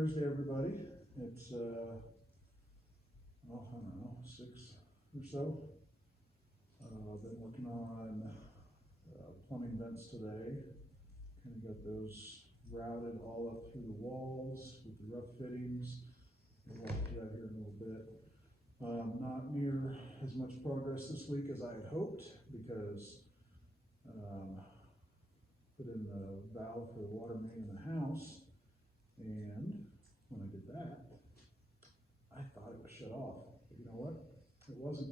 Thursday, everybody. It's, I don't know, 6 or so. I've been working on plumbing vents today. Kind of got those routed all up through the walls with the rough fittings. We'll walk through that here in a little bit. Not near as much progress this week as I had hoped because put in the valve for the water main in the house, and when I did that, I thought it was shut off. But you know what? It wasn't.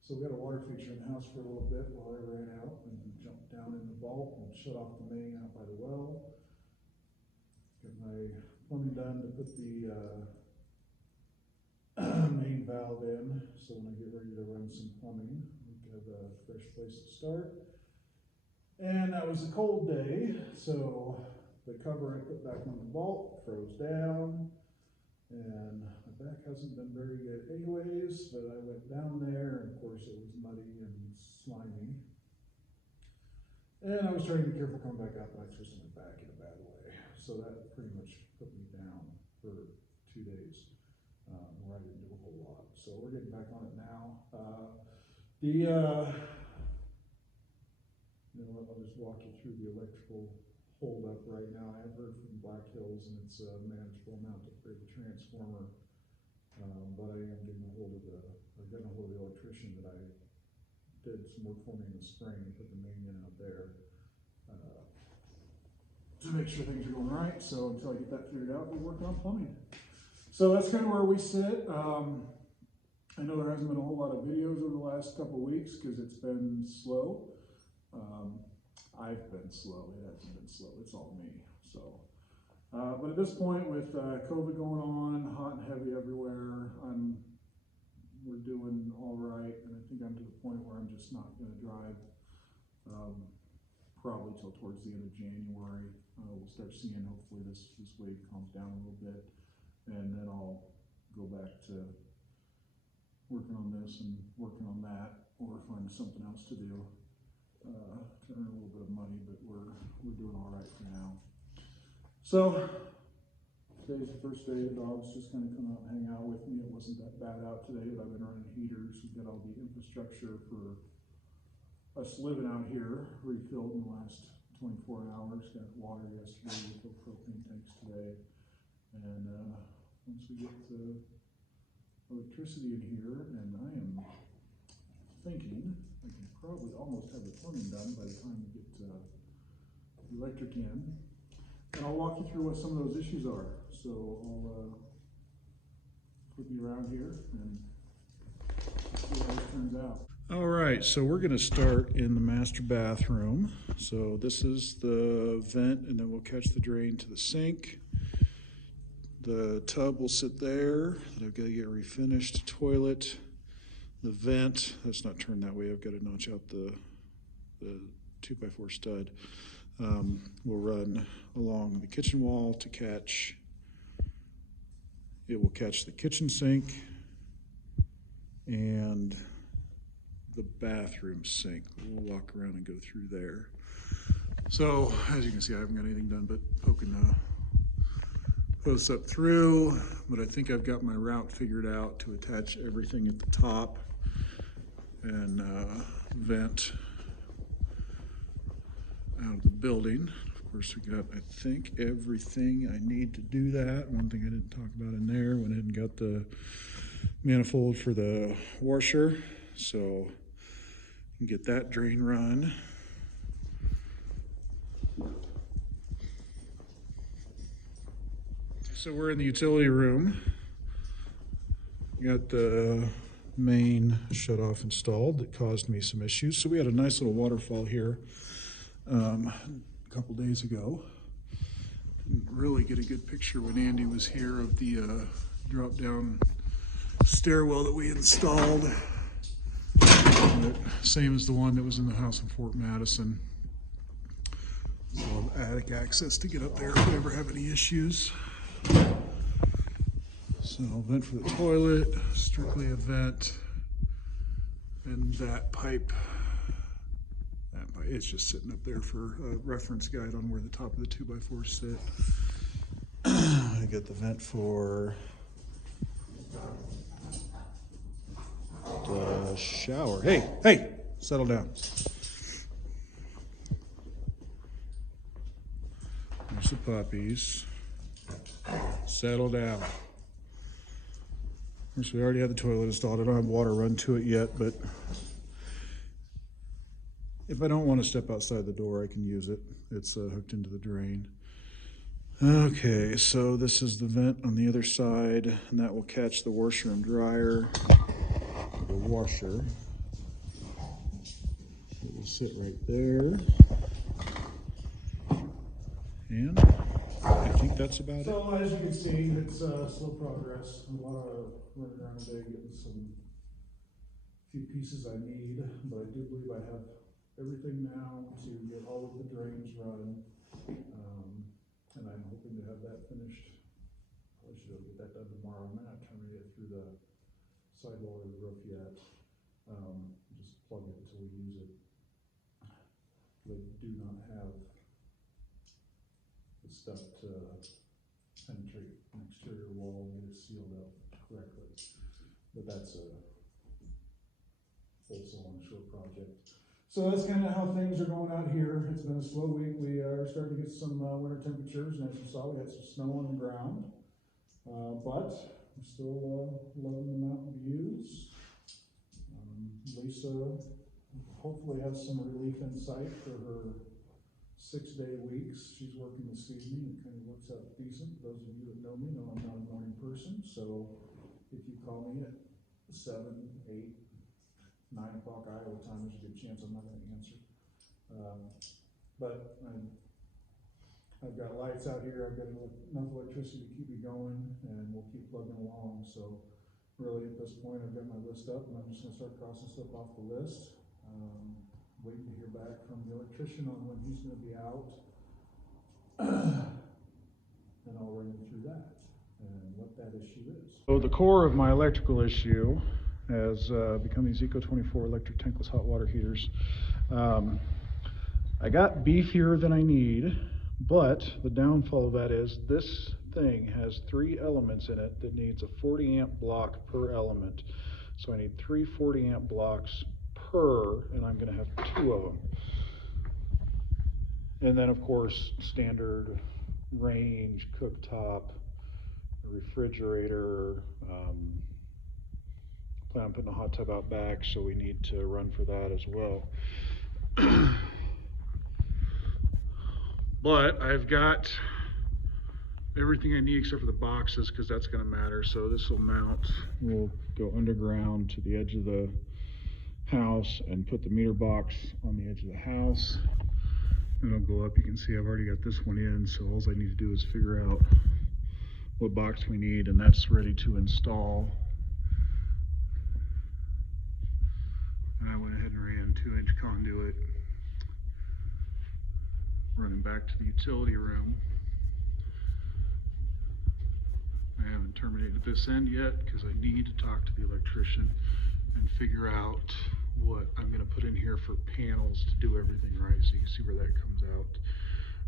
So we had a water fixture in the house for a little bit while I ran out and jumped down in the vault and shut off the main out by the well. Got my plumbing done to put the main valve in, so when I get ready to run some plumbing, we have a fresh place to start. And that was a cold day, so the cover I put back on the vault froze down, and my back hasn't been very good anyways, but I went down there, and of course it was muddy and slimy. And I was trying to be careful coming back up, but I twisted my back in a bad way. So that pretty much put me down for 2 days, where I didn't do a whole lot. So we're getting back on it now. You know what, I'll just walk you through the electrical holdup right now. I have heard from Black Hills, and it's a manageable amount to upgrade the transformer. But I am getting a hold of the electrician that I did some work for me in the spring and put the main in out there to make sure things are going right. So until I get that figured out, we're working on plumbing. So that's kind of where we sit. I know there hasn't been a whole lot of videos over the last couple of weeks because it's been slow. I've been slow. It hasn't been slow. It's all me. So, but at this point, with COVID going on, hot and heavy everywhere, we're doing all right, and I think I'm to the point where I'm just not going to drive probably till towards the end of January. We'll start seeing, hopefully this wave calms down a little bit, and then I'll go back to working on this and working on that, or find something else to do. To earn a little bit of money, but we're doing all right for now. So today's the first day. The dogs just kind of come out and hang out with me. It wasn't that bad out today, but I've been running heaters. We've got all the infrastructure for us living out here refilled in the last 24 hours. Got water yesterday. We filled propane tanks today, and once we get the electricity in here, and I am thinking I can probably almost have the plumbing done by the time we get the electric in. And I'll walk you through what some of those issues are. So I'll flip you around here and see how this turns out. All right, so we're gonna start in the master bathroom. So this is the vent, and then we'll catch the drain to the sink. The tub will sit there. I've got to get refinished. Toilet. The vent, that's not turned that way. I've got to notch out the 2x4 stud. Will run along the kitchen wall to catch, it will catch the kitchen sink and the bathroom sink. We'll walk around and go through there. So as you can see, I haven't got anything done but poking the hose up through, but I think I've got my route figured out to attach everything at the top and vent out of the building. Of course, we got, I think, everything I need to do that. One thing I didn't talk about in there, went ahead and got the manifold for the washer, so you can get that drain run. So we're in the utility room. We got the main shut-off installed that caused me some issues. So we had a nice little waterfall here a couple days ago. Didn't really get a good picture when Andy was here of the drop-down stairwell that we installed. Same as the one that was in the house in Fort Madison. So I'll have attic access to get up there if we ever have any issues. So vent for the toilet, strictly a vent, and that pipe, it's just sitting up there for a reference guide on where the top of the 2x4 sit. I get the vent for the shower. Hey, settle down. There's the puppies. Settle down. So we already had the toilet installed. I don't have water run to it yet, but if I don't want to step outside the door, I can use it. It's hooked into the drain. Okay, so this is the vent on the other side, and that will catch the washer and dryer. The washer. It will sit right there. And I think that's about it. So as you can see, it's slow progress. A lot of running around today getting some few pieces I need, but I do believe I have everything now to get all of the drains run. And I'm hoping to have that finished. I should be able to get that done tomorrow. I'm not trying to get through the sidewall or the roof yet. Just plug it until we use it. They do not have the stuff to penetrate an exterior wall and get it sealed up correctly. But that's a also on shore project. So that's kind of how things are going out here. It's been a slow week. We are starting to get some winter temperatures, and as you saw, we had some snow on the ground. But I'm still loving the mountain views. Lisa hopefully has some relief in sight for her 6-day weeks. She's working this evening. It kind of works out decent. Those of you that know me know I'm not a morning person, so if you call me at 7, 8, 9 o'clock Iowa time, there's a good chance I'm not going to answer. But I've got lights out here. I've got enough electricity to keep me going, and we'll keep plugging along. So really at this point, I've got my list up, and I'm just going to start crossing stuff off the list. Waiting to hear back from the electrician on when he's going to be out. And I'll run you through that and what that issue is. So the core of my electrical issue has become these Eco24 electric tankless hot water heaters. I got beefier than I need, but the downfall of that is this thing has 3 elements in it that needs a 40 amp block per element. So I need 3 40 amp blocks per, and I'm going to have 2 of them. And then of course standard range, cooktop, refrigerator, plan on putting a hot tub out back, so we need to run for that as well. But I've got everything I need except for the boxes, because that's going to matter. So this will mount, we'll go underground to the edge of the house and put the meter box on the edge of the house. And I'll go up. You can see I've already got this one in, so all I need to do is figure out what box we need, and that's ready to install. And I went ahead and ran 2-inch conduit running back to the utility room. I haven't terminated this end yet because I need to talk to the electrician and figure out what I'm going to put in here for panels to do everything right. So you can see where that comes out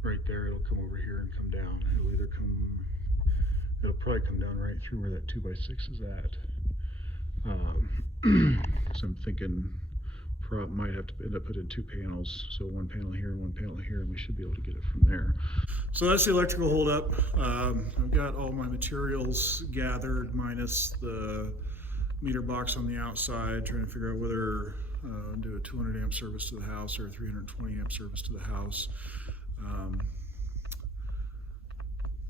right there. It'll come over here and come down. It'll probably come down right through where that 2x6 is at. So I'm thinking might have to end up putting 2 panels, so 1 panel here and 1 panel here, and we should be able to get it from there. So that's the electrical holdup. I've got all my materials gathered minus the meter box on the outside, trying to figure out whether do a 200 amp service to the house or a 320 amp service to the house.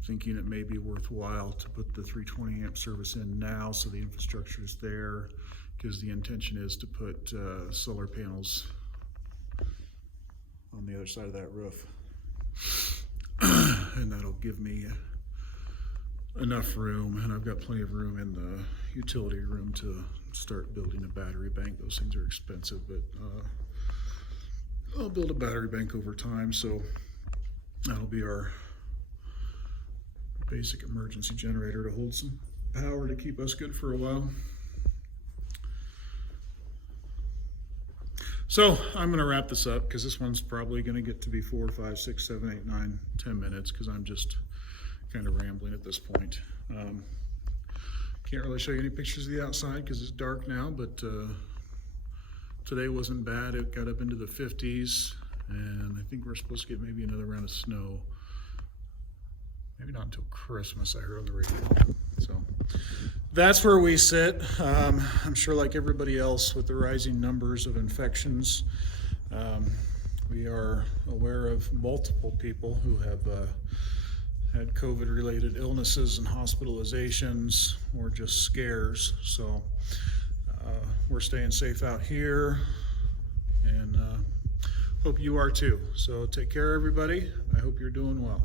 Thinking it may be worthwhile to put the 320 amp service in now so the infrastructure is there, because the intention is to put solar panels on the other side of that roof. And that'll give me enough room, and I've got plenty of room in the utility room to start building a battery bank. Those things are expensive, but I'll build a battery bank over time, so that'll be our basic emergency generator to hold some power to keep us good for a while. So I'm going to wrap this up because this one's probably going to get to be 4, 5, 6, 7, 8, 9, 10 minutes, because I'm just kind of rambling at this point. Can't really show you any pictures of the outside because it's dark now, but today wasn't bad. It got up into the 50s, and I think we're supposed to get maybe another round of snow. Maybe not until Christmas, I heard on the radio. So that's where we sit. I'm sure like everybody else with the rising numbers of infections, we are aware of multiple people who have had COVID-related illnesses and hospitalizations or just scares. So we're staying safe out here, and hope you are too. So take care, everybody. I hope you're doing well.